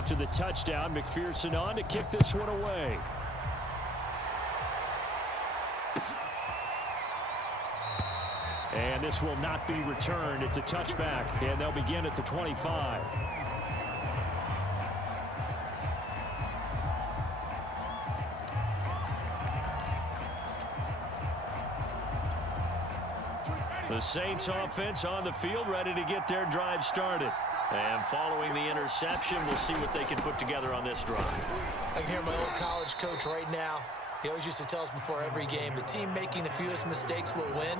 after the touchdown. McPherson on to kick this one away. And this will not be returned. It's a touchback, and they'll begin at the 25. The Saints offense on the field, ready to get their drive started. And following the interception, we'll see what they can put together on this drive. I can hear my old college coach right now. He always used to tell us before every game, the team making the fewest mistakes will win.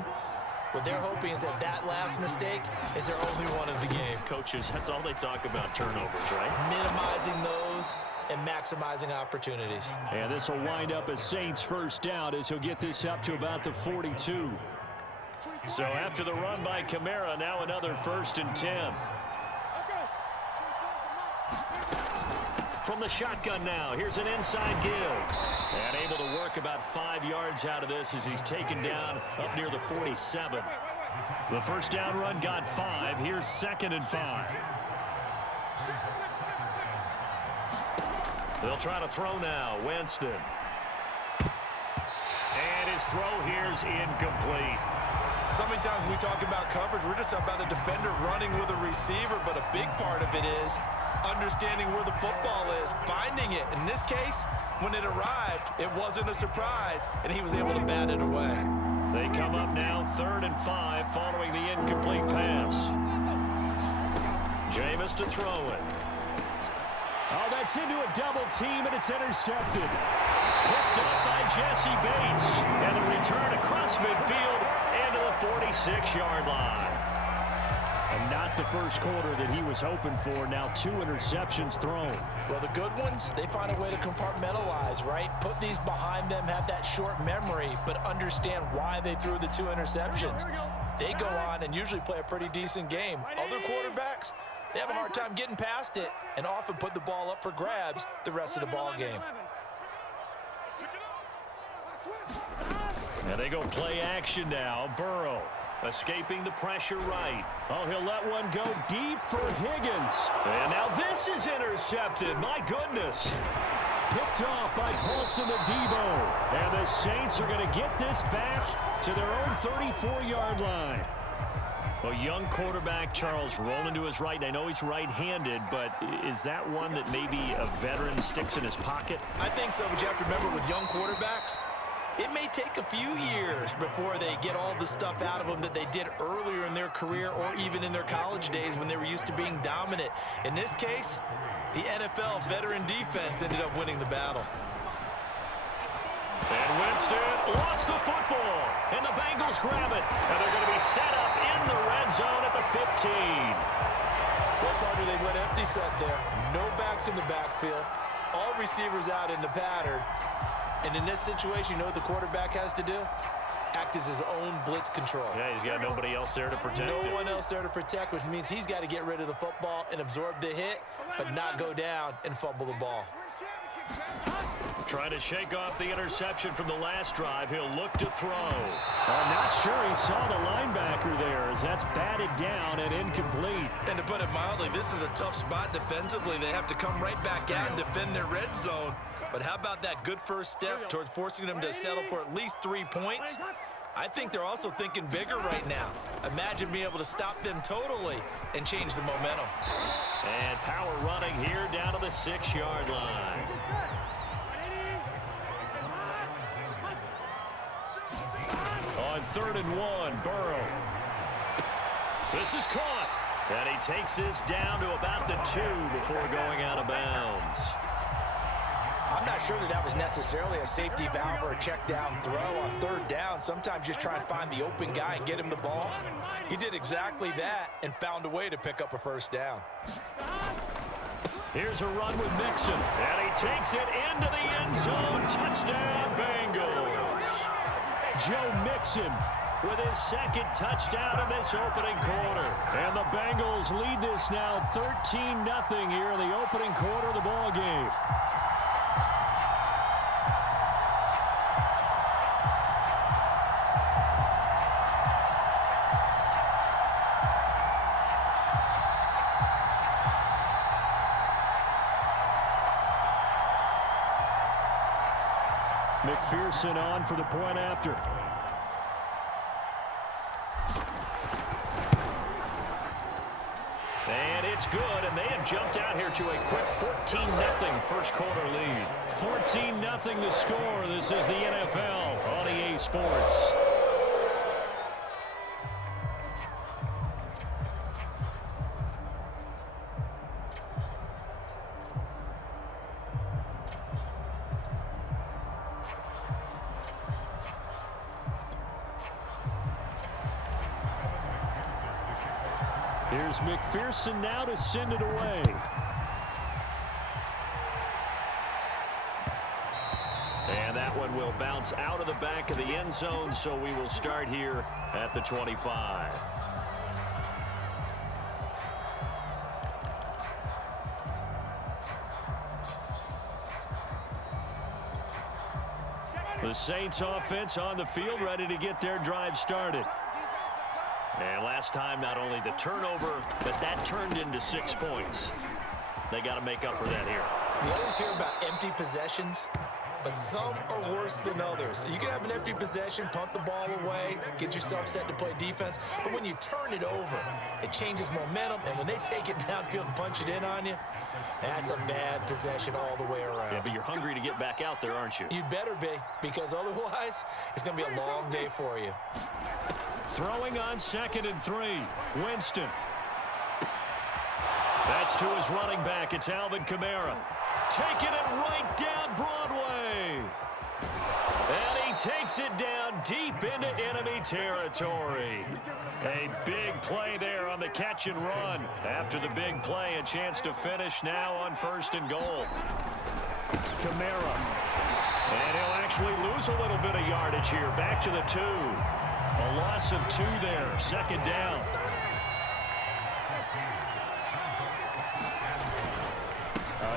What they're hoping is that last mistake is their only one of the game. Coaches, that's all they talk about, turnovers, right? Minimizing those and maximizing opportunities. And this will wind up as Saints first down as he'll get this up to about the 42. So after the run by Kamara, now another 1st and 10. From the shotgun now, here's an inside give. And able to work about 5 yards out of this as he's taken down up near the 47. The first down run got 5. Here's 2nd and 5. They'll try to throw now. Winston. And his throw here's incomplete. So many times when we talk about coverage, we're just about a defender running with a receiver, but a big part of it is understanding where the football is, finding it. In this case, when it arrived, it wasn't a surprise, and he was able to bat it away. They come up now 3rd and 5 following the incomplete pass. Jameis to throw it. Oh, that's into a double team, and it's intercepted. Picked up by Jesse Bates. And the return across midfield into the 46-yard line. And not the first quarter that he was hoping for. Now 2 interceptions thrown. Well, the good ones, they find a way to compartmentalize, right? Put these behind them, have that short memory, but understand why they threw the 2 interceptions. They go on and usually play a pretty decent game. Other quarterbacks, they have a hard time getting past it and often put the ball up for grabs the rest of the ball game. And they go play action now. Burrow escaping the pressure right. Oh, he'll let one go deep for Higgins. And now this is intercepted. My goodness. Picked off by Paulson Adebo. And the Saints are going to get this back to their own 34-yard line. Well, young quarterback Charles rolling to his right. I know he's right-handed, but is that one that maybe a veteran sticks in his pocket? I think so, but you have to remember with young quarterbacks, it may take a few years before they get all the stuff out of them that they did earlier in their career or even in their college days when they were used to being dominant. In this case, the NFL veteran defense ended up winning the battle. And Winston lost the football, and the Bengals grab it. And they're going to be set up in the red zone at the 15. Well, partner, they went empty set there. No backs in the backfield. All receivers out in the pattern. And in this situation, you know what the quarterback has to do? Act as his own blitz control. Yeah, he's got nobody else there to protect him. No one else there to protect, which means he's got to get rid of the football and absorb the hit, but not go down and fumble the ball. Trying to shake off the interception from the last drive. He'll look to throw. I'm not sure he saw the linebacker there as that's batted down and incomplete. And to put it mildly, this is a tough spot defensively. They have to come right back out and defend their red zone. But how about that good first step towards forcing them to settle for at least 3 points? I think they're also thinking bigger right now. Imagine being able to stop them totally and change the momentum. And power running here down to the 6-yard line. On 3rd and 1, Burrow. This is caught. And he takes this down to about the 2 before going out of bounds. I'm not sure that was necessarily a safety valve or a check down throw on 3rd down. Sometimes just try and find the open guy and get him the ball. He did exactly that and found a way to pick up a 1st down. Here's a run with Mixon. And he takes it into the end zone. Touchdown, Bengals. Joe Mixon with his 2nd touchdown in this opening quarter. And the Bengals lead this now 13-0 here in the opening quarter of the ball game. McPherson on for the point after. And it's good, and they have jumped out here to a quick 14-0 first quarter lead. 14-0 the score. This is the NFL on EA Sports. Here's McPherson now to send it away. And that one will bounce out of the back of the end zone, so we will start here at the 25. The Saints offense on the field, ready to get their drive started. And last time, not only the turnover, but that turned into 6 points. They got to make up for that here. You always hear about empty possessions, but some are worse than others. You can have an empty possession, punt the ball away, get yourself set to play defense, but when you turn it over, it changes momentum, and when they take it downfield and punch it in on you, that's a bad possession all the way around. Yeah, but you're hungry to get back out there, aren't you? You'd better be, because otherwise, it's going to be a long day for you. Throwing on 2nd and 3. Winston. That's to his running back. It's Alvin Kamara. Taking it right down Broadway. And he takes it down deep into enemy territory. A big play there on the catch and run. After the big play, a chance to finish now on 1st and goal. Kamara. And he'll actually lose a little bit of yardage here. Back to the 2. A loss of 2 there. 2nd down.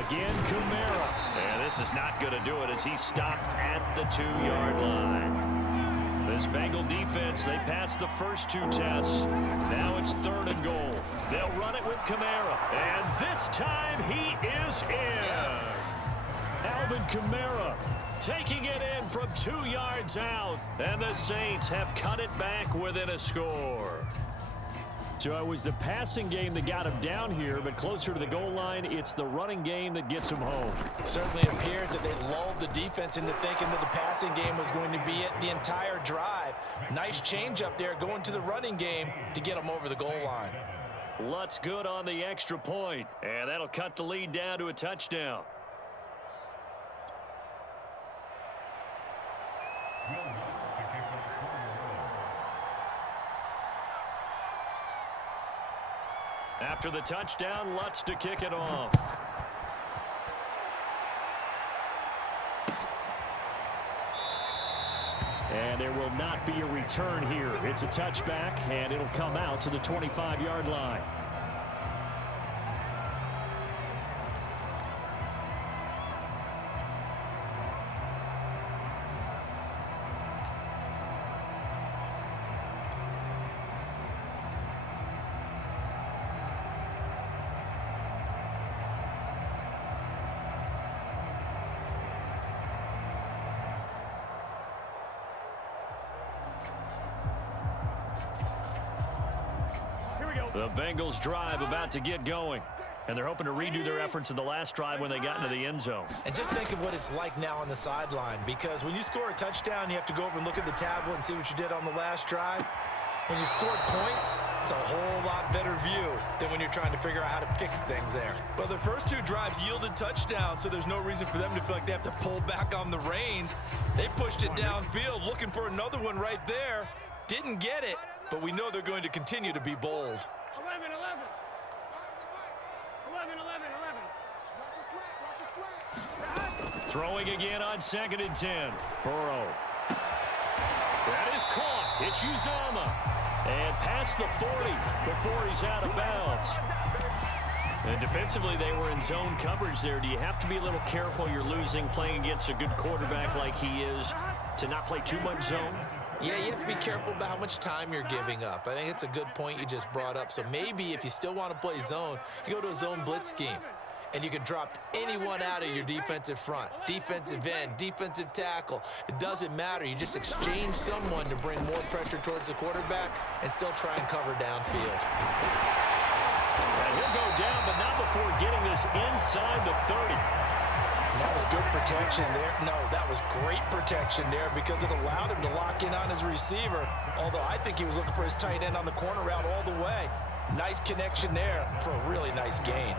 Again, Kamara. And this is not going to do it as he's stopped at the 2-yard line. This Bengal defense, they passed the first 2 tests. Now it's 3rd and goal. They'll run it with Kamara. And this time he is in. Yes. Alvin Kamara taking it in from 2 yards out. And the Saints have cut it back within a score. So it was the passing game that got him down here, but closer to the goal line, it's the running game that gets him home. It certainly appears that they lulled the defense into thinking that the passing game was going to be it the entire drive. Nice change up there going to the running game to get them over the goal line. Lutz good on the extra point, and that'll cut the lead down to a touchdown. After the touchdown, Lutz to kick it off. And there will not be a return here. It's a touchback, and it'll come out to the 25-yard line. The Bengals drive about to get going. And they're hoping to redo their efforts in the last drive when they got into the end zone. And just think of what it's like now on the sideline, because when you score a touchdown, you have to go over and look at the tablet and see what you did on the last drive. When you scored points, it's a whole lot better view than when you're trying to figure out how to fix things there. Well, their first 2 drives yielded touchdowns, so there's no reason for them to feel like they have to pull back on the reins. They pushed it downfield, looking for another one right there. Didn't get it, but we know they're going to continue to be bold. 11. Throwing again on 2nd and 10. Burrow. That is caught. It's Uzama. And past the 40 before he's out of bounds. And defensively, they were in zone coverage there. Do you have to be a little careful? You're losing, playing against a good quarterback like he is, to not play too much zone? Yeah, you have to be careful about how much time you're giving up. I think it's a good point you just brought up. So maybe if you still want to play zone, you go to a zone blitz scheme. and you can drop anyone out of your defensive front. Defensive end, defensive tackle. It doesn't matter. You just exchange someone to bring more pressure towards the quarterback and still try and cover downfield. And he'll go down, but not before getting this inside the 30. That was good protection there. No, that was great protection there because it allowed him to lock in on his receiver, although I think he was looking for his tight end on the corner route all the way. Nice connection there for a really nice gain.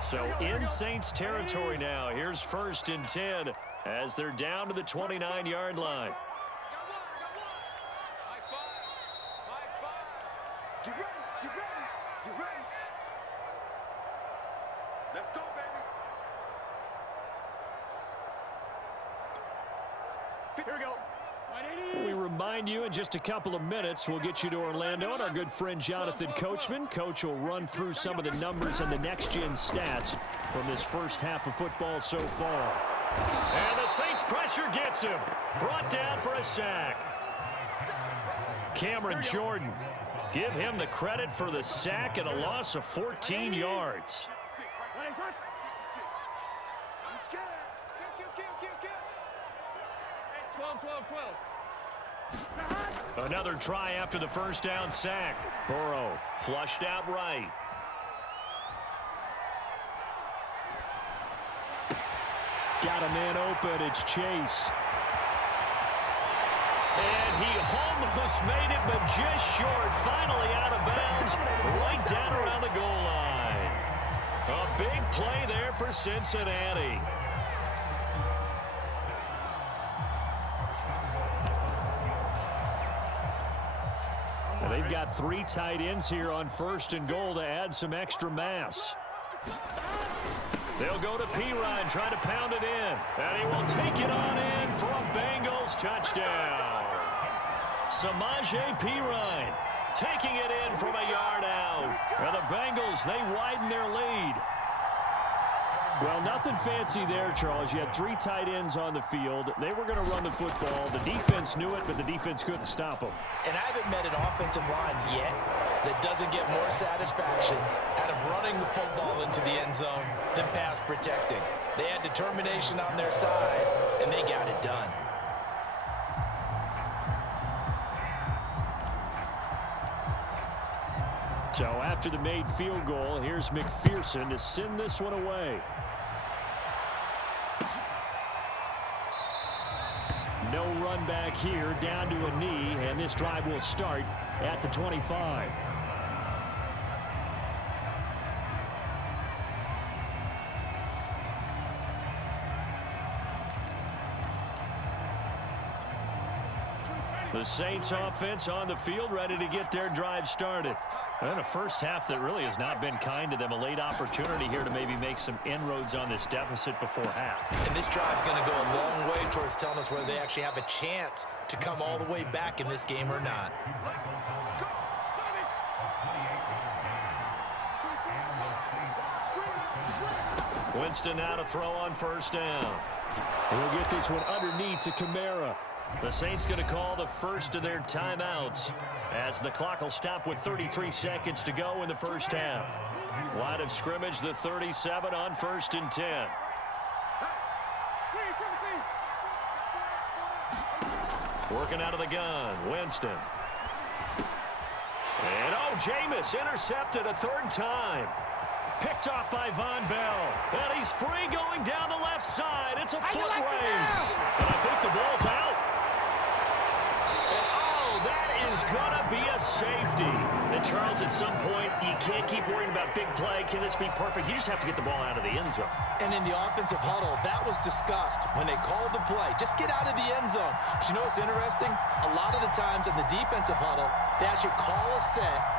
So in Saints territory now. Here's 1st and 10 as they're down to the 29-yard line. Let's go, baby. Here we go. We remind you in just a couple of minutes, we'll get you to Orlando and our good friend Jonathan Coachman. Coach will run through some of the numbers and the next-gen stats from this first half of football so far. And the Saints pressure gets him. Brought down for a sack. Cameron Jordan. Give him the credit for the sack and a loss of 14 yards. Another try after the first down sack. Burrow flushed out right. Got a man open. It's Chase. And he almost made it, but just short. Finally out of bounds, right down around the goal line. A big play there for Cincinnati. And they've got 3 tight ends here on 1st and goal to add some extra mass. They'll go to Pirine, try to pound it in. And he will take it on in for a Bengals touchdown. Samaje Pirine taking it in from a yard out. And the Bengals, they widen their lead. Well, nothing fancy there, Charles. You had 3 tight ends on the field. They were going to run the football. The defense knew it, but the defense couldn't stop them. And I haven't met an offensive line yet that doesn't get more satisfaction out of running the football into the end zone than pass protecting. They had determination on their side, and they got it done. So after the made field goal, here's McPherson to send this one away. No run back here, down to a knee, and this drive will start at the 25. The Saints offense on the field, ready to get their drive started. And a first half that really has not been kind to them. A late opportunity here to maybe make some inroads on this deficit before half. And this drive's going to go a long way towards telling us whether they actually have a chance to come all the way back in this game or not. Winston now to throw on 1st down. He'll get this one underneath to Kamara. The Saints going to call the first of their timeouts as the clock will stop with 33 seconds to go in the first half. Line of scrimmage, the 37 on 1st and 10. Working out of the gun, Winston. And Jameis intercepted a 3rd time. Picked off by Von Bell. And he's free going down the left side. It's a foot race. And I think the ball's out. Is going to be a safety. And Charles, at some point, you can't keep worrying about big play. Can this be perfect? You just have to get the ball out of the end zone. And in the offensive huddle, that was discussed when they called the play. Just get out of the end zone. But you know what's interesting? A lot of the times in the defensive huddle, they actually call a set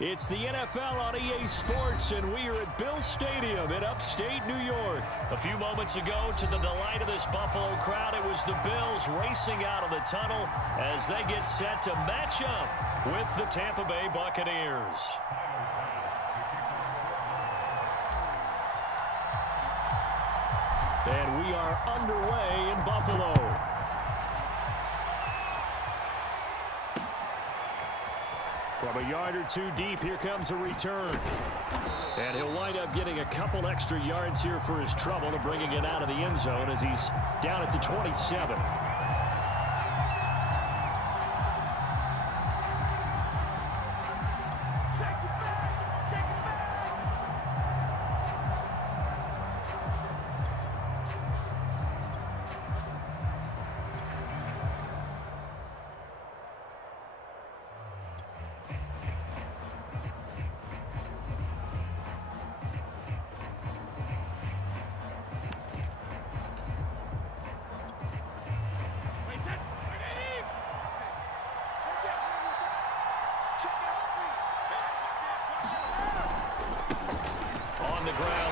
It's the NFL on EA Sports, and we are at Bill Stadium in upstate New York. A few moments ago, to the delight of this Buffalo crowd, it was the Bills racing out of the tunnel as they get set to match up with the Tampa Bay Buccaneers. And we are underway in Buffalo. From a yard or two deep, here comes a return. And he'll wind up getting a couple extra yards here for his trouble and bringing it out of the end zone as he's down at the 27.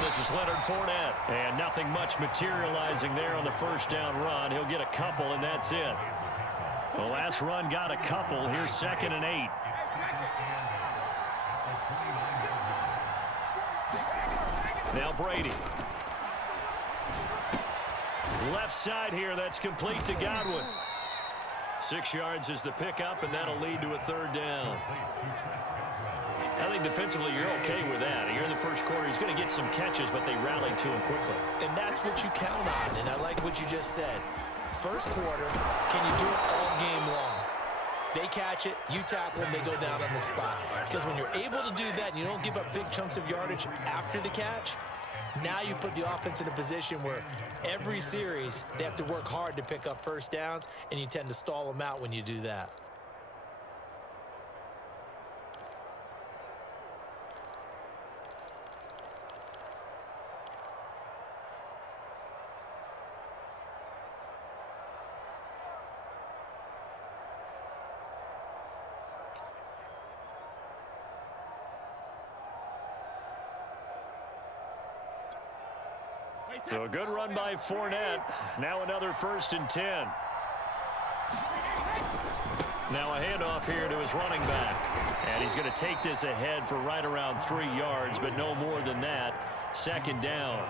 This is Leonard Fournette, and nothing much materializing there on the first down run. He'll get a couple, and that's it. The last run got a couple. Here's 2nd and 8. Now Brady. Left side here, that's complete to Godwin. 6 yards is the pickup, and that'll lead to a 3rd down. I think defensively you're okay with that. Here in the first quarter, he's going to get some catches, but they rallied to him quickly. And that's what you count on, and I like what you just said. First quarter, can you do it all game long? They catch it, you tackle them, they go down on the spot. Because when you're able to do that and you don't give up big chunks of yardage after the catch, now you put the offense in a position where every series they have to work hard to pick up first downs, and you tend to stall them out when you do that. So a good run by Fournette. Now another 1st and 10. Now a handoff here to his running back. And he's going to take this ahead for right around 3 yards, but no more than that. 2nd down.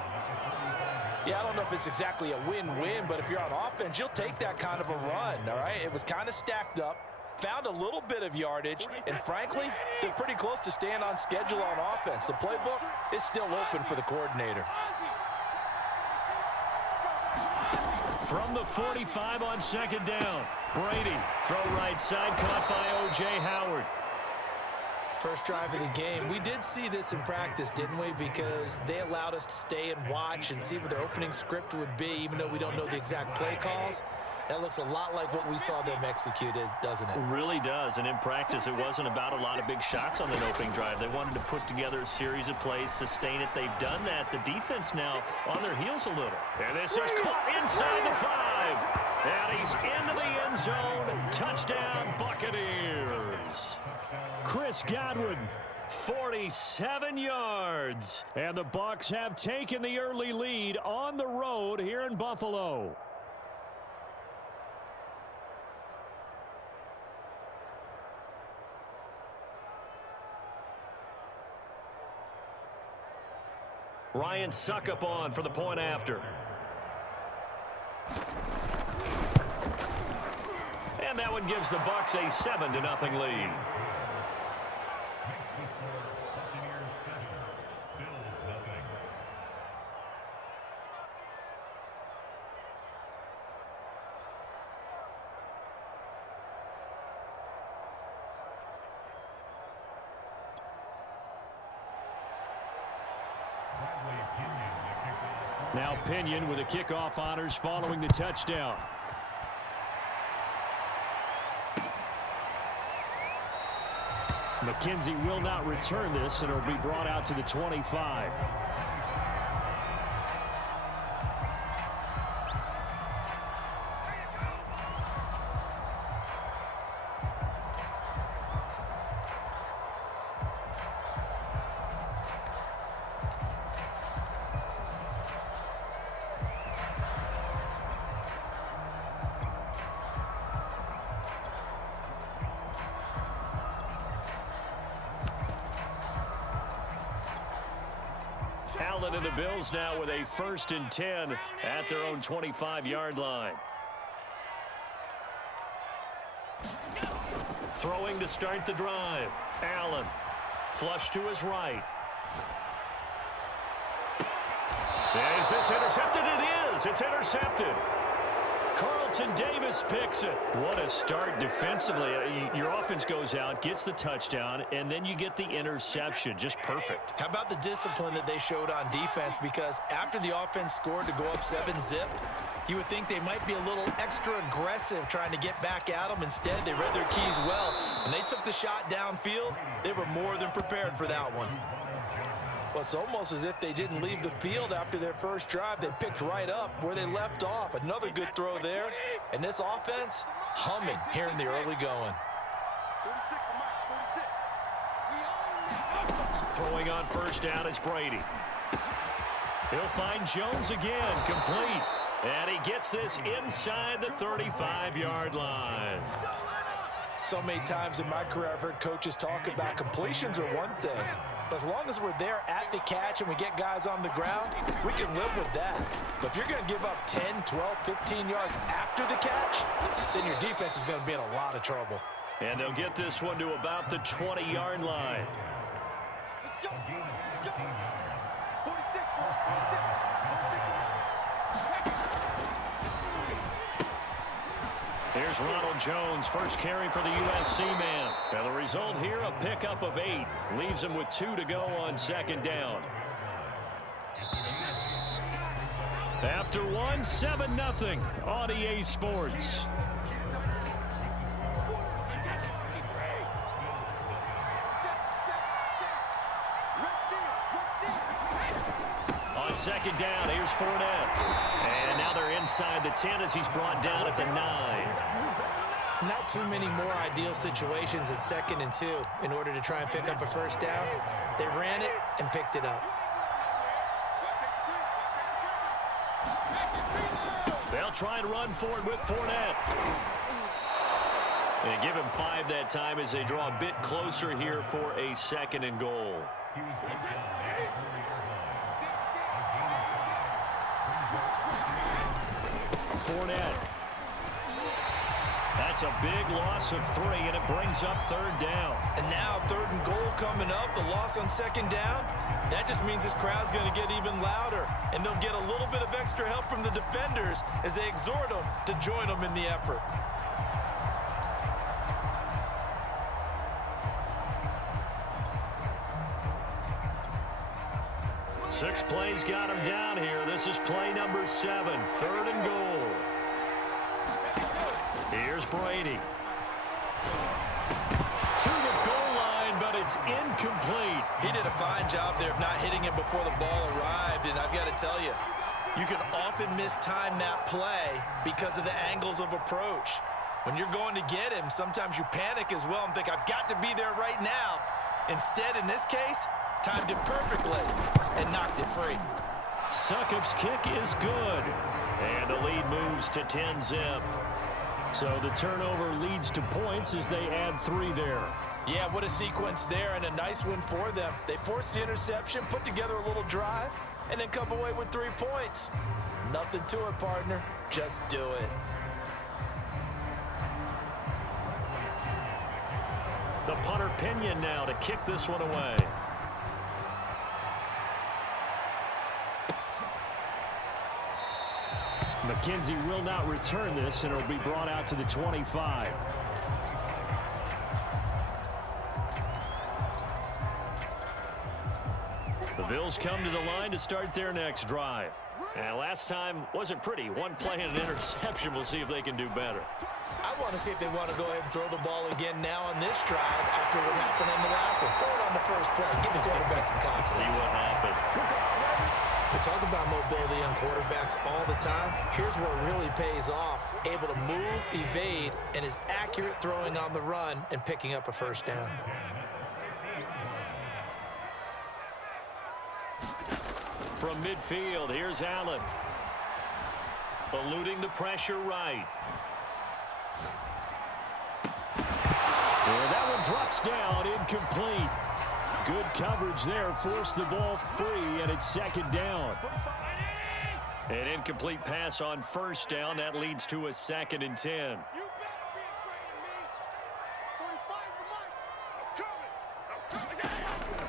Yeah, I don't know if it's exactly a win-win, but if you're on offense, you'll take that kind of a run, all right? It was kind of stacked up, found a little bit of yardage, and frankly, they're pretty close to staying on schedule on offense. The playbook is still open for the coordinator. From the 45 on 2nd down. Brady, throw right side, caught by O.J. Howard. First drive of the game. We did see this in practice, didn't we? Because they allowed us to stay and watch and see what their opening script would be, even though we don't know the exact play calls. That looks a lot like what we saw them execute, doesn't it? It really does, and in practice, it wasn't about a lot of big shots on that opening drive. They wanted to put together a series of plays, sustain it. They've done that. The defense now on their heels a little. And this is caught inside the 5. And he's into the end zone. Touchdown, Buccaneers. Chris Godwin, 47 yards. And the Bucs have taken the early lead on the road here in Buffalo. Ryan Suckup on for the point after. And that one gives the Bucs a 7-0 lead. Now Pinion with the kickoff honors following the touchdown. McKenzie will not return this, and it'll be brought out to the 25. Allen and the Bills now with a 1st and 10 at their own 25-yard line. Throwing to start the drive. Allen. Flush to his right. Is this intercepted? It is. It's intercepted. Carlton Davis picks it. What a start defensively. Your offense goes out, gets the touchdown, and then you get the interception. Just perfect. How about the discipline that they showed on defense? Because after the offense scored to go up 7-zip, you would think they might be a little extra aggressive trying to get back at them. Instead, they read their keys well. When they took the shot downfield, they were more than prepared for that one. Well, it's almost as if they didn't leave the field after their first drive. They picked right up where they left off. Another good throw there. And this offense, humming here in the early going. 46. Throwing on 1st down is Brady. He'll find Jones again, complete. And he gets this inside the 35-yard line. So many times in my career, I've heard coaches talk about completions are one thing. But as long as we're there at the catch and we get guys on the ground, we can live with that. But if you're going to give up 10, 12, 15 yards after the catch, then your defense is going to be in a lot of trouble. And they'll get this one to about the 20-yard line. Let's go. Let's go. 46. 46. Here's Ronald Jones, first carry for the USC man. And the result here, a pickup of 8. Leaves him with 2 to go on 2nd down. After 1, 7-0 on EA Sports. On 2nd down, here's Fournette. And now they're inside the 10 as he's brought down at the 9. Not too many more ideal situations at 2nd and 2 in order to try and pick up a 1st down. They ran it and picked it up. They'll try and run for it with Fournette. They give him 5 that time as they draw a bit closer here for a 2nd and goal. Fournette. That's a big loss of 3, and it brings up 3rd down. And now 3rd and goal coming up, the loss on 2nd down. That just means this crowd's going to get even louder, and they'll get a little bit of extra help from the defenders as they exhort them to join them in the effort. Six plays got him down here. This is play number 7, 3rd and goal. Here's Brady. To the goal line, but it's incomplete. He did a fine job there of not hitting it before the ball arrived, and I've got to tell you, you can often mistime that play because of the angles of approach. When you're going to get him, sometimes you panic as well and think, I've got to be there right now. Instead, in this case, timed it perfectly and knocked it free. Succop's kick is good. And the lead moves to 10-zip. So the turnover leads to points as they add 3 there. Yeah, what a sequence there, and a nice one for them. They forced the interception, put together a little drive, and then come away with 3 points. Nothing to it, partner. Just do it. The punter Pinion now to kick this one away. McKenzie will not return this, and it'll be brought out to the 25. The Bills come to the line to start their next drive. And last time wasn't pretty. 1 play and an interception. We'll see if they can do better. I want to see if they want to go ahead and throw the ball again now on this drive after what happened on the last one. Throw it on the first play. Give the quarterback some confidence. See what happens. We talk about mobility on quarterbacks all the time. Here's where it really pays off. Able to move, evade, and is accurate throwing on the run and picking up a 1st down. From midfield, here's Allen. Eluding the pressure right. And that one drops down, incomplete. Good coverage there. Forced the ball free, and it's second down. An incomplete pass on first down. That leads to a 2nd and 10.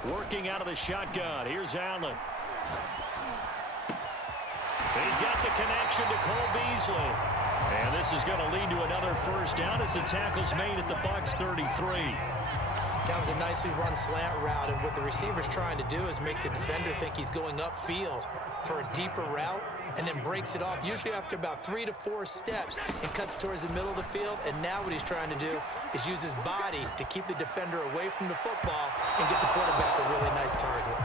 Working out of the shotgun. Here's Allen. He's got the connection to Cole Beasley. And this is going to lead to another first down as the tackle's made at the Bucs 33. That was a nicely run slant route, and what the receiver's trying to do is make the defender think he's going upfield for a deeper route, and then breaks it off, usually after about 3 to 4 steps, and cuts towards the middle of the field. And now what he's trying to do is use his body to keep the defender away from the football and get the quarterback a really nice target.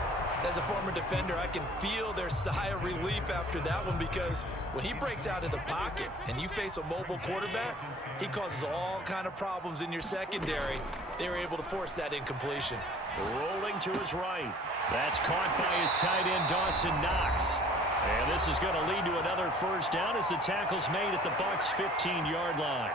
As a former defender, I can feel their sigh of relief after that one, because when he breaks out of the pocket and you face a mobile quarterback, he causes all kind of problems in your secondary. They were able to force that incompletion. Rolling to his right. That's caught by his tight end, Dawson Knox. And this is going to lead to another first down as the tackle's made at the Bucs' 15-yard line.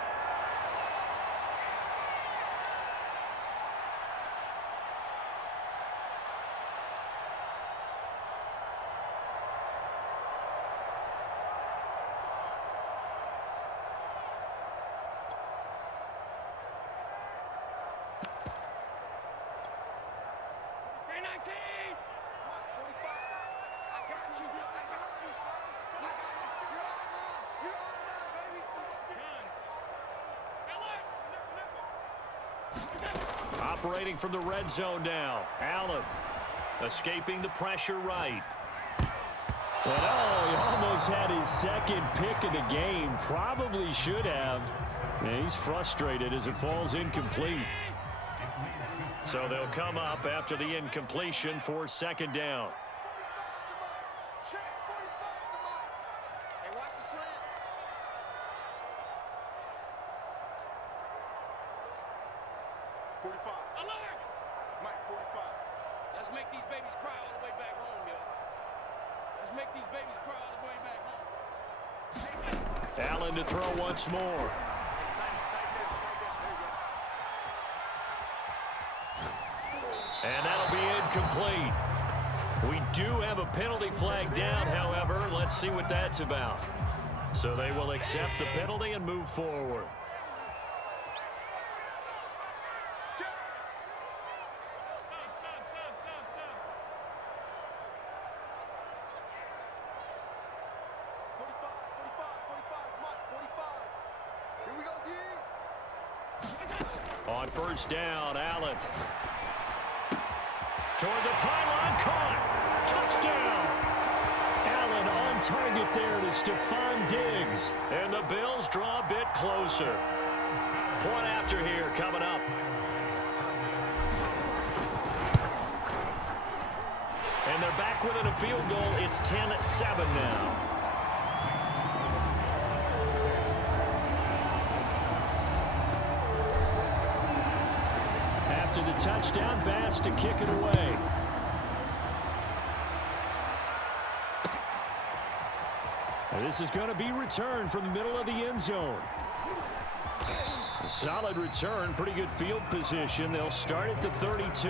Operating from the red zone now. Allen escaping the pressure right. But he almost had his 2nd pick of the game. Probably should have. And he's frustrated as it falls incomplete. So they'll come up after the incompletion for 2nd down. Allen to throw once more. And that'll be incomplete. We do have a penalty flag down, however. Let's see what that's about. So they will accept the penalty and move forward. On first down, Allen. Toward the pylon, caught. Touchdown. Allen on target there to Stephon Diggs. And the Bills draw a bit closer. Point after here coming up. And they're back within a field goal. It's 10-7 now. After the touchdown, Bass to kick it away. And this is going to be returned from the middle of the end zone. A solid return, pretty good field position. They'll start at the 32.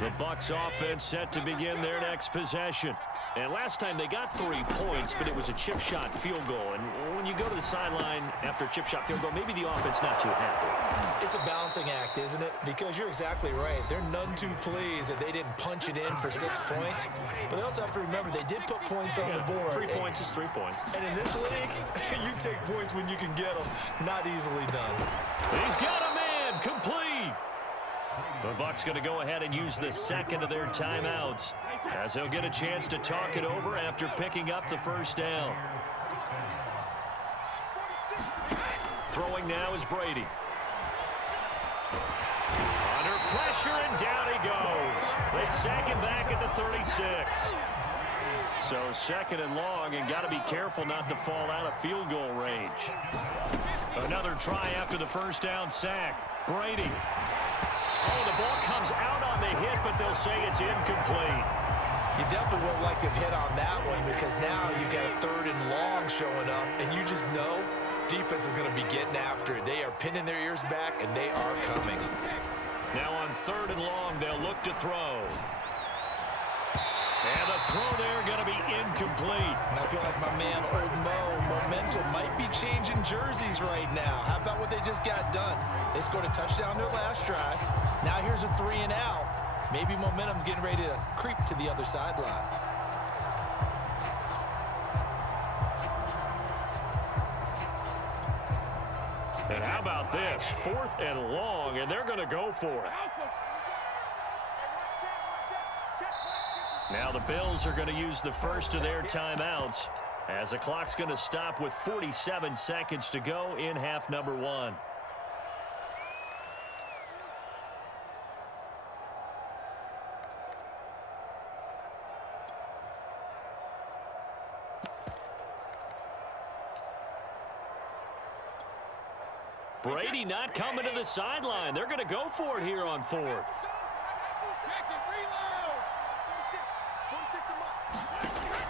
The Bucs offense set to begin their next possession. And last time they got 3 points, but it was a chip shot field goal. And when you go to the sideline after a chip shot field goal, maybe the offense not too happy. It's a balancing act, isn't it? Because you're exactly right. They're none too pleased that they didn't punch it in for 6 points. But they also have to remember they did put points on the board. 3 points is 3 points. And in this league, you take points when you can get them. Not easily done. He's got a man complete. The Bucs going to go ahead and use the 2nd of their timeouts as they'll get a chance to talk it over after picking up the first down. Throwing now is Brady. Under pressure, and down he goes. They sack him back at the 36. So 2nd and long, and got to be careful not to fall out of field goal range. Another try after the first down sack. Brady. Oh, the ball comes out on the hit, but they'll say it's incomplete. You definitely would like to have hit on that one because now you've got a 3rd and long showing up, and you just know defense is going to be getting after it. They are pinning their ears back, and they are coming. Now on 3rd and long, they'll look to throw. And the throw there going to be incomplete. And I feel like my man, Old Mo, momentum might be changing jerseys right now. How about what they just got done? They scored a touchdown their last drive. Now here's a 3 and out. Maybe momentum's getting ready to creep to the other sideline. And how about this? 4th and long, and they're going to go for it. Now the Bills are going to use the first of their timeouts as the clock's going to stop with 47 seconds to go in half number 1. Brady not coming to the sideline. They're going to go for it here on 4th.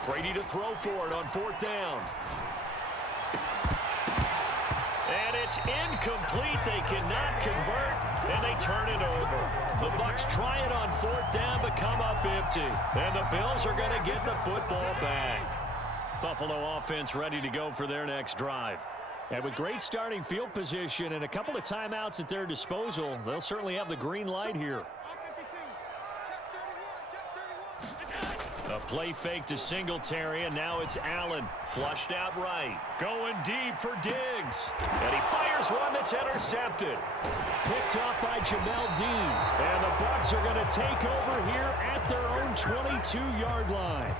Brady to throw for it on 4th down. And it's incomplete. They cannot convert, and they turn it over. The Bucs try it on 4th down, but come up empty. And the Bills are going to get the football back. Buffalo offense ready to go for their next drive. And with great starting field position and a couple of timeouts at their disposal, they'll certainly have the green light here. A play fake to Singletary, and now it's Allen. Flushed out right. Going deep for Diggs. And he fires one that's intercepted. Picked off by Jamel Dean. And the Bucs are going to take over here at their own 22-yard line.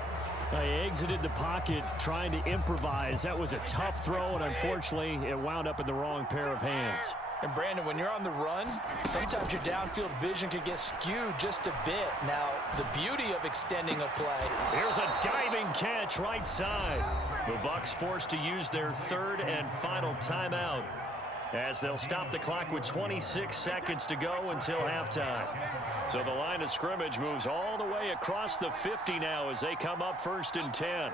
They exited the pocket trying to improvise. That was a tough throw, and unfortunately, it wound up in the wrong pair of hands. And Brandon, when you're on the run, sometimes your downfield vision can get skewed just a bit. Now, the beauty of extending a play. Here's a diving catch right side. The Bucs forced to use their 3rd and final timeout as they'll stop the clock with 26 seconds to go until halftime. So the line of scrimmage moves all the way across the 50 now as they come up 1st and 10.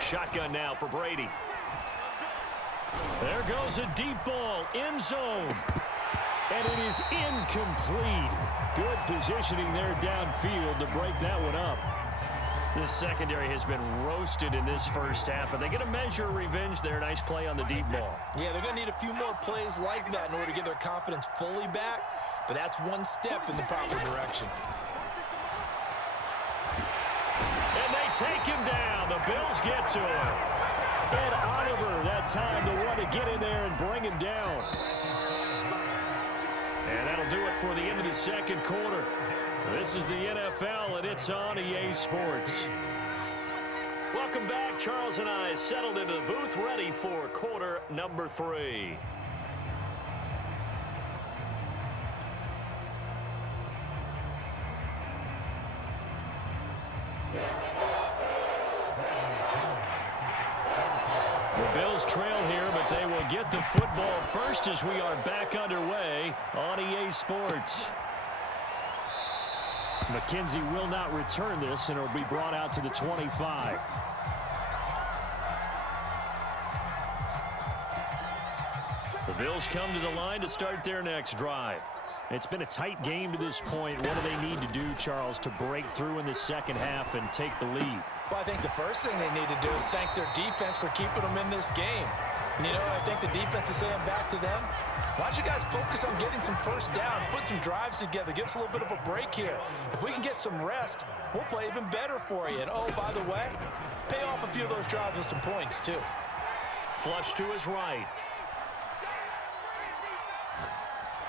Shotgun now for Brady. There goes a deep ball, end zone. And it is incomplete. Good positioning there downfield to break that one up. This secondary has been roasted in this first half, but they get a measure of revenge there. Nice play on the deep ball. Yeah, they're going to need a few more plays like that in order to get their confidence fully back, but that's one step in the proper direction. And they take him down. The Bills get to him. And Oliver, that time to want to get in there and bring him down. And that'll do it for the end of the second quarter. This is the NFL, and it's on EA Sports. Welcome back. Charles and I settled into the booth, ready for quarter number 3. The Bills trail here, but they will get the football first as we are back underway on EA Sports. McKenzie will not return this, and it will be brought out to the 25. The Bills come to the line to start their next drive. It's been a tight game to this point. What do they need to do, Charles, to break through in the second half and take the lead? Well, I think the first thing they need to do is thank their defense for keeping them in this game. And you know what I think the defense is saying back to them? Why don't you guys focus on getting some first downs, put some drives together, give us a little bit of a break here. If we can get some rest, we'll play even better for you. And, oh, by the way, pay off a few of those drives with some points, too. Flush to his right.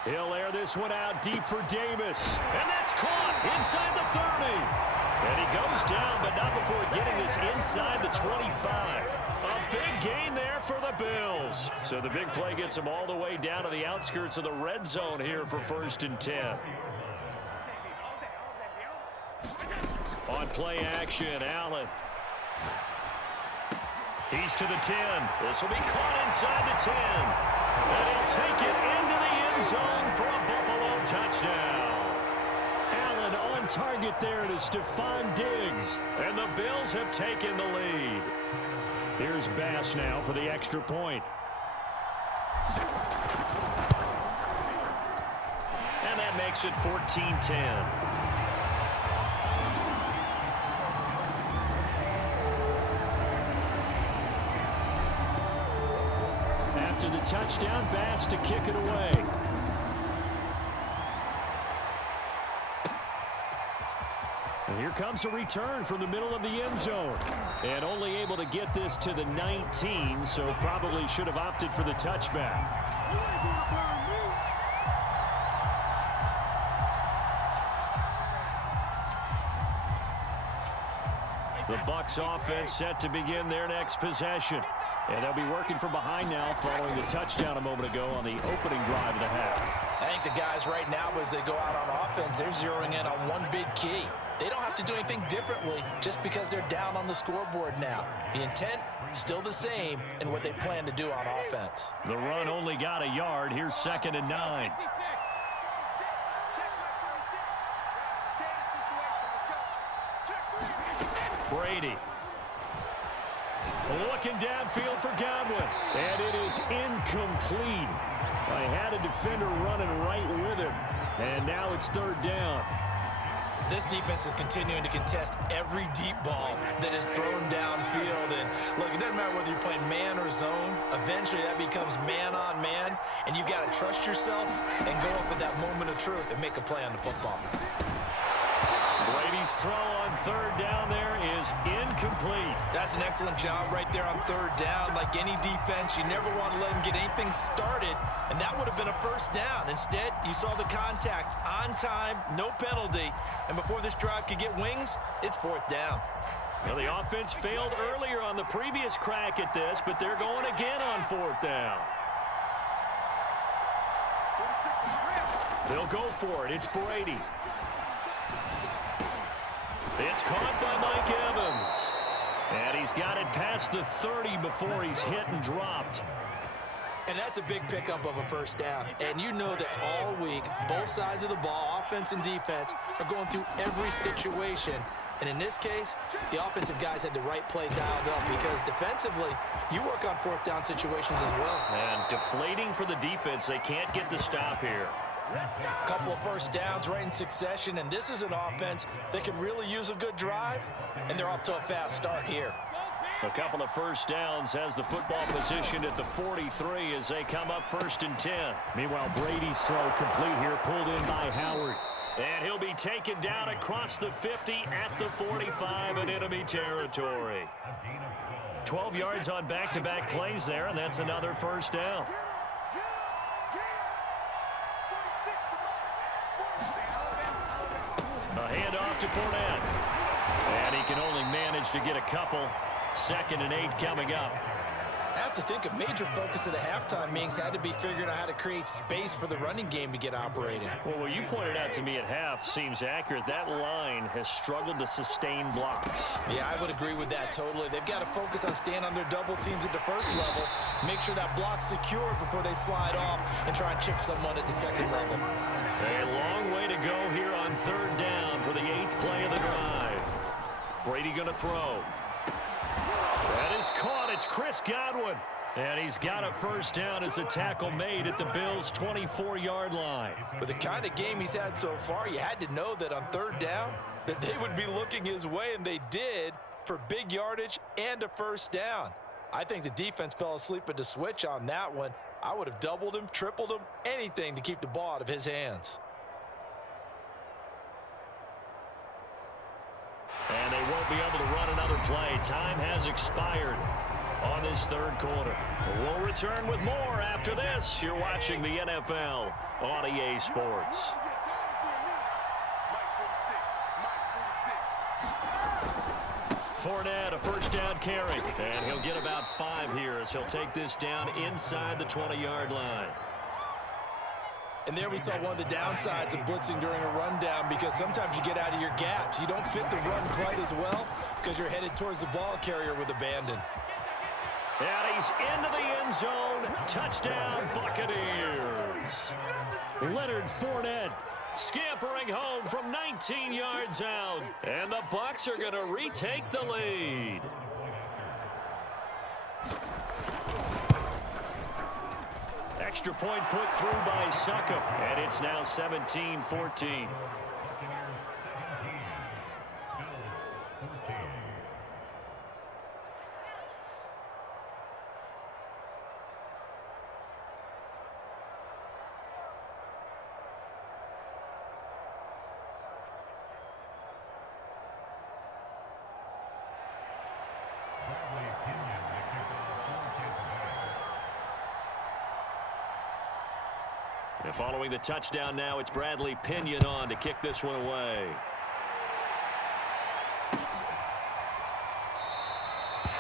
He'll air this one out deep for Davis. And that's caught inside the 30. And he goes down, but not before getting this inside the 25. A big gain there for the Bills. So the big play gets them all the way down to the outskirts of the red zone here for 1st and 10. On play action, Allen. He's to the 10. This will be caught inside the 10. And he'll take it into the end zone for a Buffalo touchdown. Allen on on target there to Stephon Diggs. And the Bills have taken the lead. Here's Bass now for the extra point. And that makes it 14-10. After the touchdown, Bass to kick it away. And here comes a return from the middle of the end zone. And only able to get this to the 19, so probably should have opted for the touchback. The Bucs offense set to begin their next possession. And they'll be working from behind now following the touchdown a moment ago on the opening drive of the half. I think the guys right now, as they go out on offense, they're zeroing in on one big key. They don't have to do anything differently just because they're down on the scoreboard now. The intent, still the same in what they plan to do on offense. The run only got a yard. Here's 2nd and 9. Brady. Looking downfield for Godwin. And it is incomplete. I had a defender running right with him. And now it's 3rd down. This defense is continuing to contest every deep ball that is thrown downfield. And look, it doesn't matter whether you're playing man or zone. Eventually that becomes man on man. And you've got to trust yourself and go up at that moment of truth and make a play on the football. Brady's throw on 3rd down there is incomplete. That's an excellent job right there on 3rd down. Like any defense, you never want to let them get anything started, and that would have been a 1st down. Instead, you saw the contact on time, no penalty, and before this drive could get wings, it's 4th down. Well, the offense failed earlier on the previous crack at this, but they're going again on 4th down. They'll go for it. It's Brady. It's caught by Mike Evans. And he's got it past the 30 before he's hit and dropped. And that's a big pickup of a 1st down. And you know that all week, both sides of the ball, offense and defense, are going through every situation. And in this case, the offensive guys had the right play dialed up because defensively, you work on 4th down situations as well. And deflating for the defense. They can't get the stop here. A couple of 1st downs right in succession, and this is an offense that can really use a good drive, and they're off to a fast start here. A couple of 1st downs has the football positioned at the 43 as they come up 1st and 10. Meanwhile, Brady's throw complete here, pulled in by Howard. And he'll be taken down across the 50 at the 45 in enemy territory. 12 yards on back-to-back plays there, and that's another 1st down. A handoff to Fournette. And he can only manage to get a couple. 2nd and 8 coming up. I have to think a major focus of the halftime meetings had to be figuring out how to create space for the running game to get operating. Well, what you pointed out to me at half seems accurate. That line has struggled to sustain blocks. Yeah, I would agree with that totally. They've got to focus on staying on their double teams at the 1st level, make sure that block's secure before they slide off and try and chip someone at the 2nd level. A long way to go here on 3rd down for the 8th play of the drive. Brady going to throw. That is caught. It's Chris Godwin. And he's got a 1st down as a tackle made at the Bills' 24-yard line. With the kind of game he's had so far, you had to know that on 3rd down that they would be looking his way, and they did, for big yardage and a 1st down. I think the defense fell asleep at the switch on that one. I would have doubled him, tripled him, anything to keep the ball out of his hands. And they won't be able to run another play. Time has expired on this 3rd quarter. We'll return with more after this. You're watching the NFL on EA Sports. Fournette, a 1st down carry. And he'll get about 5 here as he'll take this down inside the 20-yard line. And there we saw one of the downsides of blitzing during a rundown, because sometimes you get out of your gaps. You don't fit the run quite as well because you're headed towards the ball carrier with abandon. And he's into the end zone. Touchdown, Buccaneers. Leonard Fournette Scampering home from 19 yards out. And the Bucs are going to retake the lead. Extra point put through by Succop. And it's now 17-14. And following the touchdown now, it's Bradley Pinion on to kick this one away.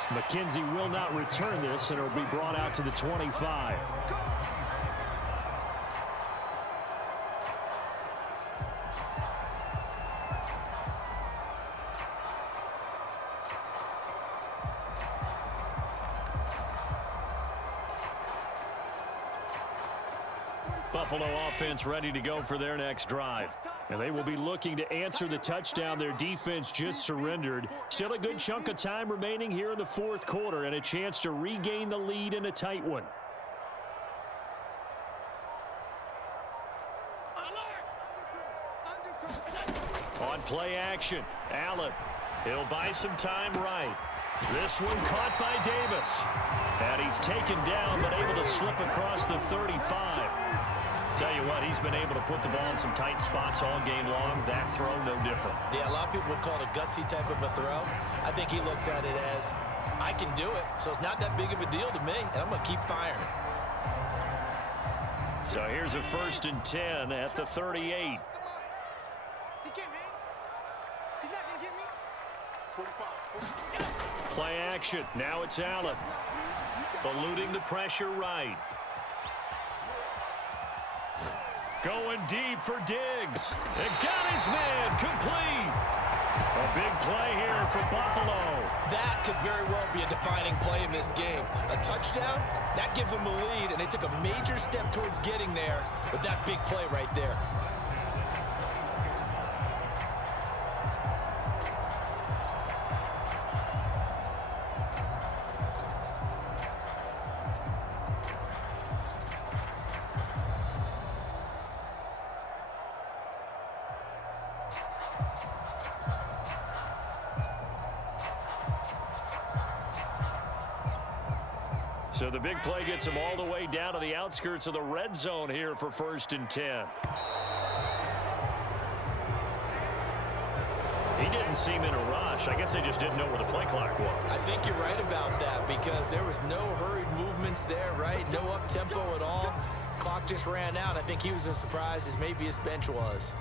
McKenzie will not return this, and it'll be brought out to the 25. Buffalo offense ready to go for their next drive. And they will be looking to answer the touchdown their defense just surrendered. Still a good chunk of time remaining here in the fourth quarter and a chance to regain the lead in a tight one. On play action, Allen. He'll buy some time right. This one caught by Davis. And he's taken down but able to slip across the 35. Tell you what, he's been able to put the ball in some tight spots all game long. That throw, no different. Yeah, a lot of people would call it a gutsy type of a throw. I think he looks at it as, I can do it, so it's not that big of a deal to me, and I'm going to keep firing. So here's a 1st and 10 at the 38. He can't hang. He's not going to get me. 45. Play action. Now it's Allen. Eluding the pressure right. Going deep for Diggs. And got his man complete. A big play here for Buffalo. That could very well be a defining play in this game. A touchdown, that gives them the lead, and they took a major step towards getting there with that big play right there. So the big play gets him all the way down to the outskirts of the red zone here for 1st and 10. He didn't seem in a rush. I guess they just didn't know where the play clock was. I think you're right about that because there was no hurried movements there, right? No up-tempo at all. Clock just ran out. I think he was as surprised as maybe his bench was.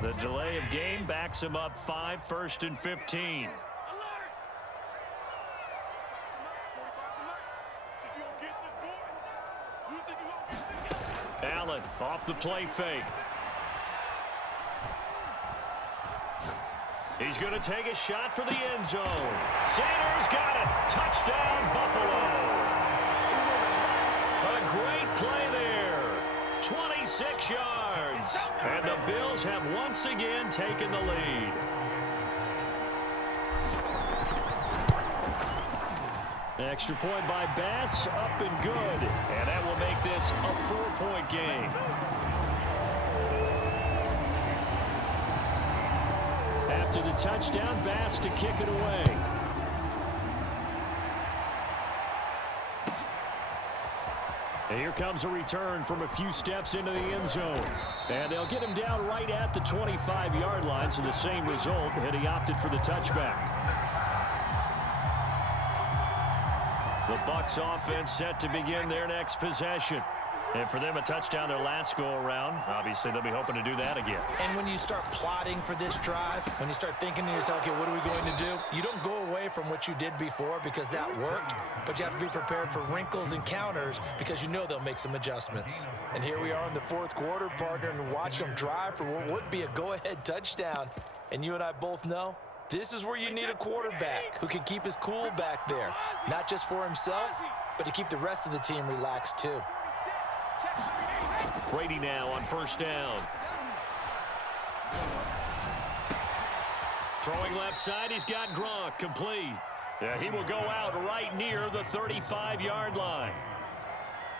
The delay of game backs him up 5, 1st and 15. Allen off the play fake. He's going to take a shot for the end zone. Sanders got it. Touchdown, Buffalo. A great play there. 26 yards. And the Bills have once again taken the lead. Extra point by Bass, up and good. And that will make this a 4-point game. After the touchdown, Bass to kick it away. And here comes a return from a few steps into the end zone. And they'll get him down right at the 25-yard line, so the same result, and he opted for the touchback. The Bucs offense set to begin their next possession. And for them, a touchdown their last go-around. Obviously, they'll be hoping to do that again. And when you start plotting for this drive, when you start thinking to yourself, okay, what are we going to do? You don't go away from what you did before because that worked, but you have to be prepared for wrinkles and counters because you know they'll make some adjustments. And here we are in the fourth quarter, partner, and watch them drive for what would be a go-ahead touchdown. And you and I both know This is where you need a quarterback who can keep his cool back there, not just for himself, but to keep the rest of the team relaxed too. Brady now on first down. Throwing left side, he's got Gronk, complete. Yeah, he will go out right near the 35-yard line.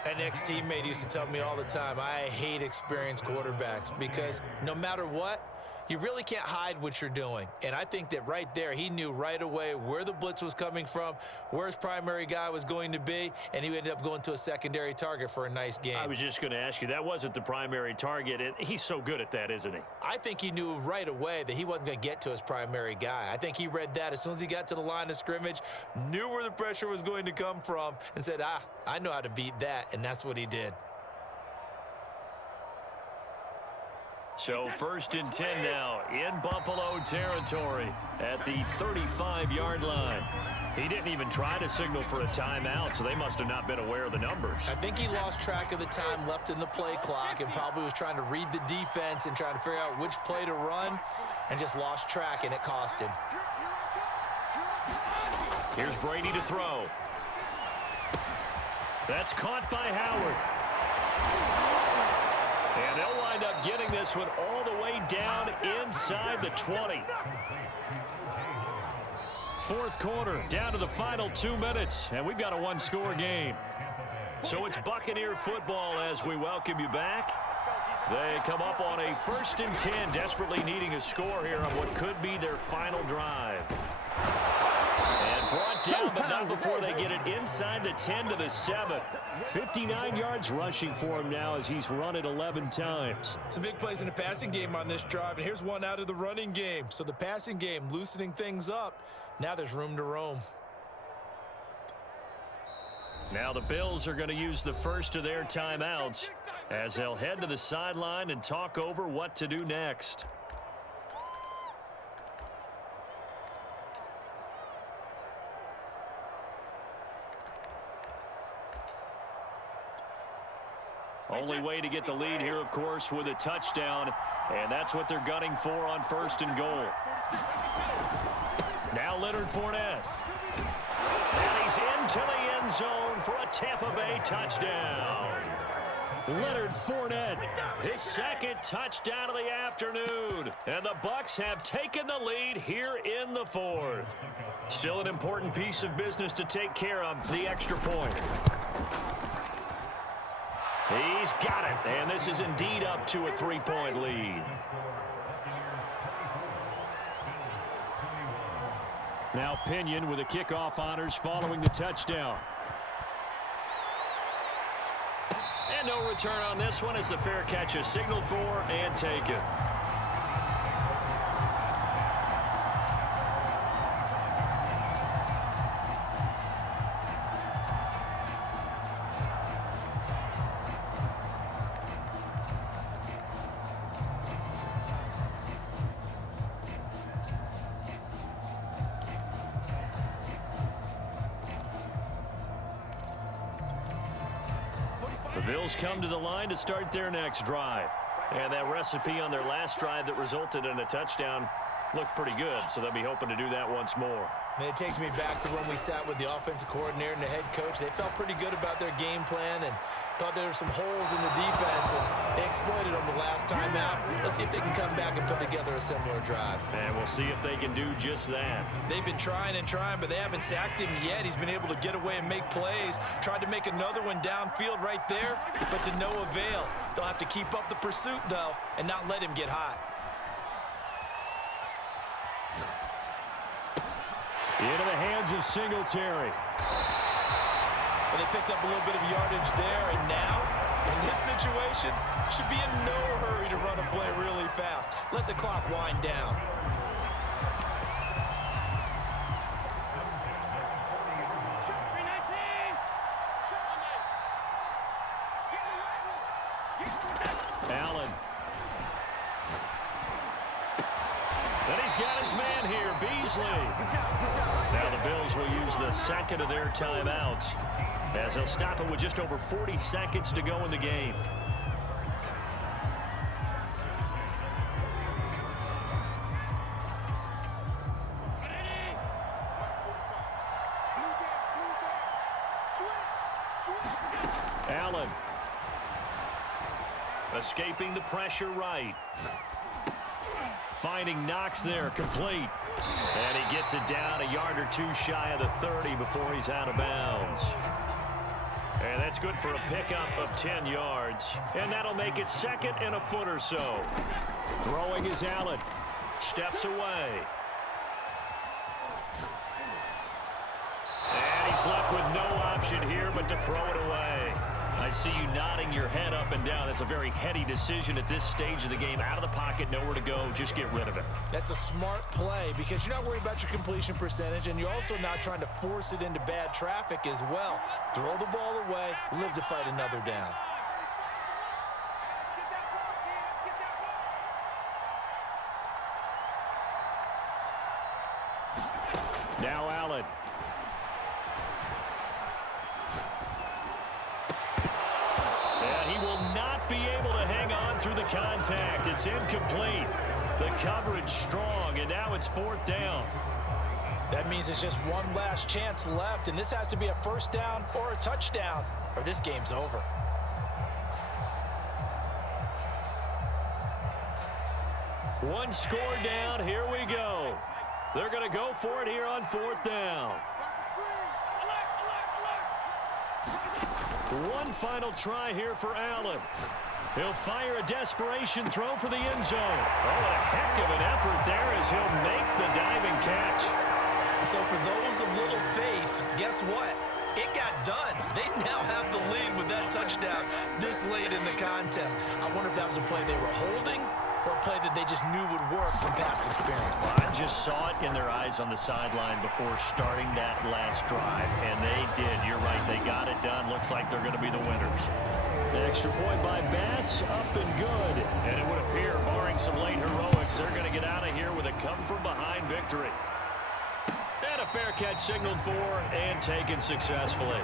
An ex-teammate used to tell me all the time, I hate experienced quarterbacks because no matter what, you really can't hide what you're doing. And I think that right there, he knew right away where the blitz was coming from, where his primary guy was going to be, and he ended up going to a secondary target for a nice game. I was just going to ask you, that wasn't the primary target, and he's so good at that, isn't he? I think he knew right away that he wasn't going to get to his primary guy. I think he read that as soon as he got to the line of scrimmage, knew where the pressure was going to come from, and said, I know how to beat that, and that's what he did. So 1st and 10 now in Buffalo territory at the 35-yard line. He didn't even try to signal for a timeout, so they must have not been aware of the numbers. I think he lost track of the time left in the play clock and probably was trying to read the defense and trying to figure out which play to run and just lost track, and it cost him. Here's Brady to throw. That's caught by Howard. And they'll wind up getting this one all the way down inside the 20. 4th quarter, down to the final 2 minutes, and we've got a one-score game. So it's Buccaneer football as we welcome you back. They come up on a 1st and 10, desperately needing a score here on what could be their final drive. And brought down, but not before they get it inside the 10 to the 7. 59 yards rushing for him now as he's run it 11 times. Some big plays in the passing game on this drive, and here's one out of the running game. So the passing game loosening things up. Now there's room to roam. Now the Bills are going to use the first of their timeouts as they'll head to the sideline and talk over what to do next. Only way to get the lead here, of course, with a touchdown, and that's what they're gunning for on 1st and goal. Now Leonard Fournette. And he's into the end zone for a Tampa Bay touchdown. Leonard Fournette, his 2nd touchdown of the afternoon. And the Bucs have taken the lead here in the 4th. Still an important piece of business to take care of, the extra point. He's got it, and this is indeed up to a 3-point lead. now Pinion with the kickoff honors following the touchdown. And no return on this one as the fair catch is signaled for and taken. The Bills come to the line to start their next drive. And that recipe on their last drive that resulted in a touchdown looked pretty good, so they'll be hoping to do that once more. And it takes me back to when we sat with the offensive coordinator and the head coach. They felt pretty good about their game plan and thought there were some holes in the defense, and they exploited them the last time out. Let's see if they can come back and put together a similar drive. And we'll see if they can do just that. They've been trying and trying, but they haven't sacked him yet. He's been able to get away and make plays. Tried to make another one downfield right there, but to no avail. They'll have to keep up the pursuit, though, and not let him get hot. Into the hands of Singletary. But they picked up a little bit of yardage there, and now, in this situation, should be in no hurry to run a play really fast. Let the clock wind down. Allen. And he's got his man here, Beasley. Now the Bills will use the second of their timeouts as they'll stop it with just over 40 seconds to go in the game. Allen. Escaping the pressure right. Finding Knox there, complete. And he gets it down a yard or two shy of the 30 before he's out of bounds. And that's good for a pickup of 10 yards. And that'll make it 2nd and a foot or so. Throwing is Allen. Steps away. And he's left with no option here but to throw it away. I see you nodding your head up and down. That's a very heady decision at this stage of the game. Out of the pocket, nowhere to go. Just get rid of it. That's a smart play because you're not worried about your completion percentage, and you're also not trying to force it into bad traffic as well. Throw the ball away, live to fight another down. Now Allen. And he will not be able to hang on through the contact. It's incomplete. The coverage strong, and now it's 4th down. That means it's just one last chance left, and this has to be a first down or a touchdown, or this game's over. One score down. Here we go. They're going to go for it here on 4th down. One final try here for Allen. He'll fire a desperation throw for the end zone. Oh, a heck of an effort there as he'll make the diving catch. So for those of little faith, guess what? It got done. They now have the lead with that touchdown this late in the contest. I wonder if that was a play they were holding or a play that they just knew would work from past experience. I just saw it in their eyes on the sideline before starting that last drive, and they did. You're right. They got it done. Looks like they're going to be the winners. The extra point by Bass, up and good. And it would appear, barring some late heroics, they're going to get out of here with a come-from-behind victory. And a fair catch signaled for and taken successfully.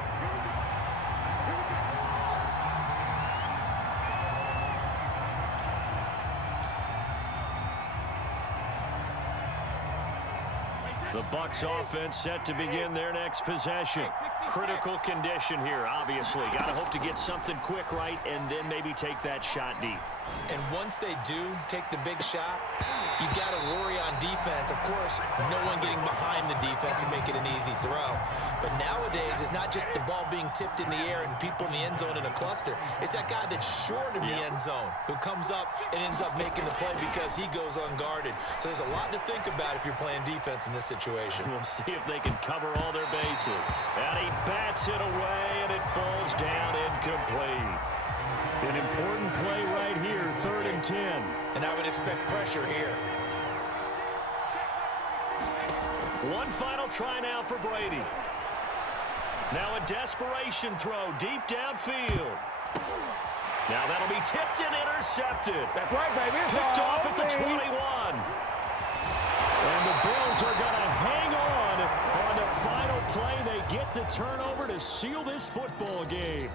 The Bucs offense set to begin their next possession. Critical condition here, obviously. Got to hope to get something quick right and then maybe take that shot deep. And once they do take the big shot, you got to worry on defense. Of course, no one getting behind the defense and make it an easy throw. But nowadays, it's not just the ball being tipped in the air and people in the end zone in a cluster. It's that guy that's short of the end zone who comes up and ends up making the play because he goes unguarded. So there's a lot to think about if you're playing defense in this situation. We'll see if they can cover all their bases. And he bats it away, and it falls down incomplete. An important play right here, 3rd and 10. And I would expect pressure here. One final try now for Brady. Now a desperation throw deep downfield. Now that'll be tipped and intercepted. That's right, baby. Picked off at the 21. And the Bills are going to hang on the final play. They get the turnover to seal this football game.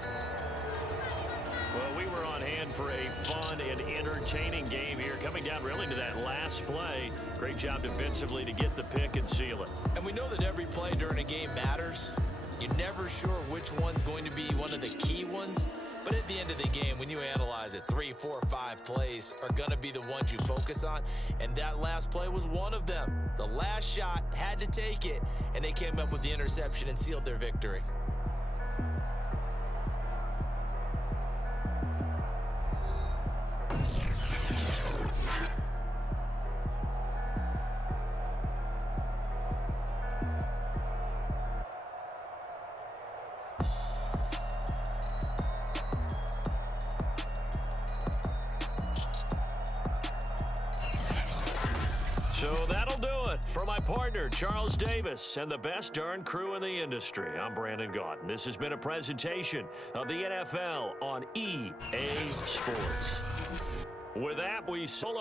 Well, we were on hand for a fun and entertaining game here, coming down really to that last play. Great job defensively to get the pick and seal it. And we know that every play during a game matters. You're never sure which one's going to be one of the key ones. But at the end of the game, when you analyze it, 3, 4, 5 plays are going to be the ones you focus on. And that last play was one of them. The last shot had to take it, and they came up with the interception and sealed their victory. So that'll do it for my partner, Charles Davis, and the best darn crew in the industry. I'm Brandon Gaunt. This has been a presentation of the NFL on EA Sports. With that, we solo.